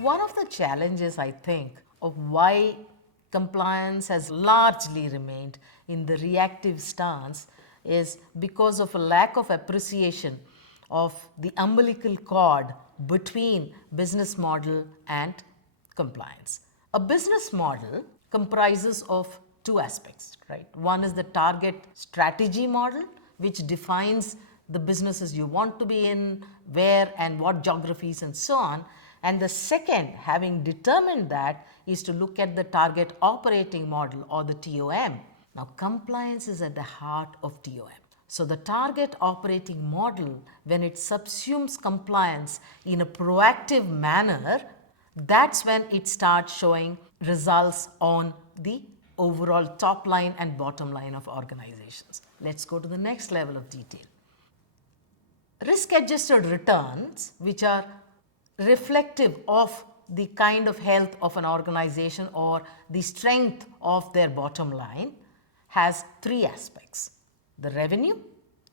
One of the challenges, I think, of why compliance has largely remained in the reactive stance is because of a lack of appreciation of the umbilical cord between business model and compliance. A business model comprises of two aspects, right? One is the target strategy model, which defines the businesses you want to be in, where and what geographies and so on. And the second, having determined that, is to look at the target operating model or the TOM. Now, compliance is at the heart of TOM. So, the target operating model, when it subsumes compliance in a proactive manner, that's when it starts showing results on the overall top line and bottom line of organizations. Let's go to the next level of detail. Risk adjusted returns, which are reflective of the kind of health of an organization or the strength of their bottom line, has three aspects: the revenue,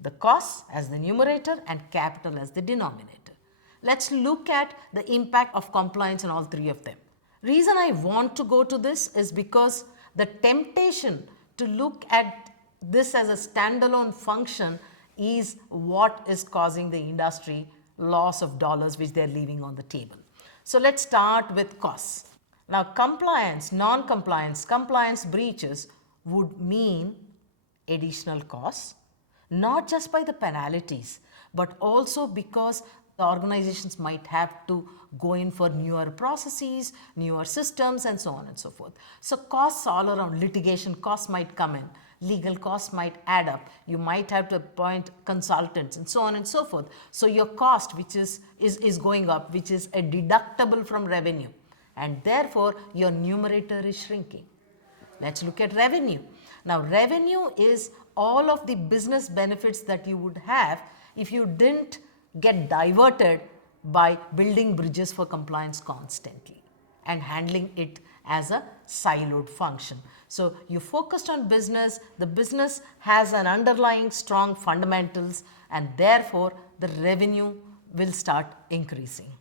the cost as the numerator, and capital as the denominator. Let's look at the impact of compliance on all three of them. Reason I want to go to this is because the temptation to look at this as a standalone function is what is causing the industry loss of dollars which they're leaving on the table. So let's start with costs. Now, compliance, non-compliance, compliance breaches would mean additional costs, not just by the penalties, but also because the organizations might have to go in for newer processes, newer systems, and so on and so forth. So costs all around, litigation costs might come in, legal costs might add up, you might have to appoint consultants and so on and so forth. So your cost, which is going up, which is a deductible from revenue, and therefore your numerator is shrinking. Let's look at revenue. Now, revenue is all of the business benefits that you would have if you didn't get diverted by building bridges for compliance constantly and handling it as a siloed function. So, you focused on business, the business has an underlying strong fundamentals, and therefore the revenue will start increasing.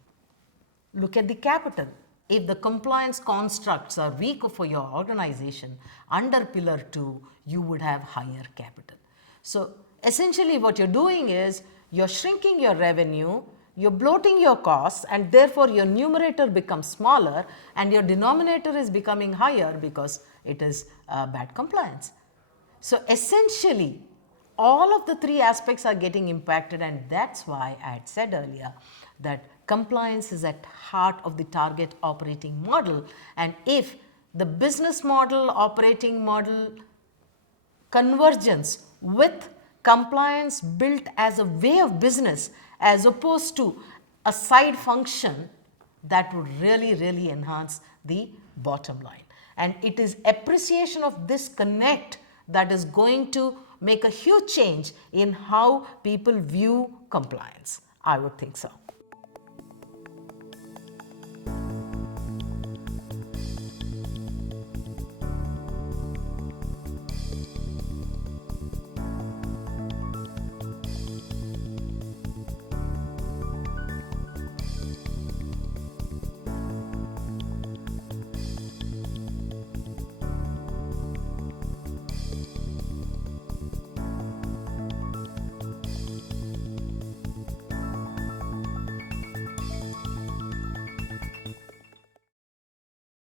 Look at the capital. If the compliance constructs are weak for your organization, under pillar 2, you would have higher capital. So, essentially what you're doing is you're shrinking your revenue, you're bloating your costs, and therefore your numerator becomes smaller and your denominator is becoming higher because it is bad compliance. So, essentially all of the three aspects are getting impacted, and that's why I had said earlier that compliance is at heart of the target operating model. And if the business model, operating model convergence with compliance built as a way of business as opposed to a side function, that would really enhance the bottom line. And it is appreciation of this connect that is going to make a huge change in how people view compliance. I would think so.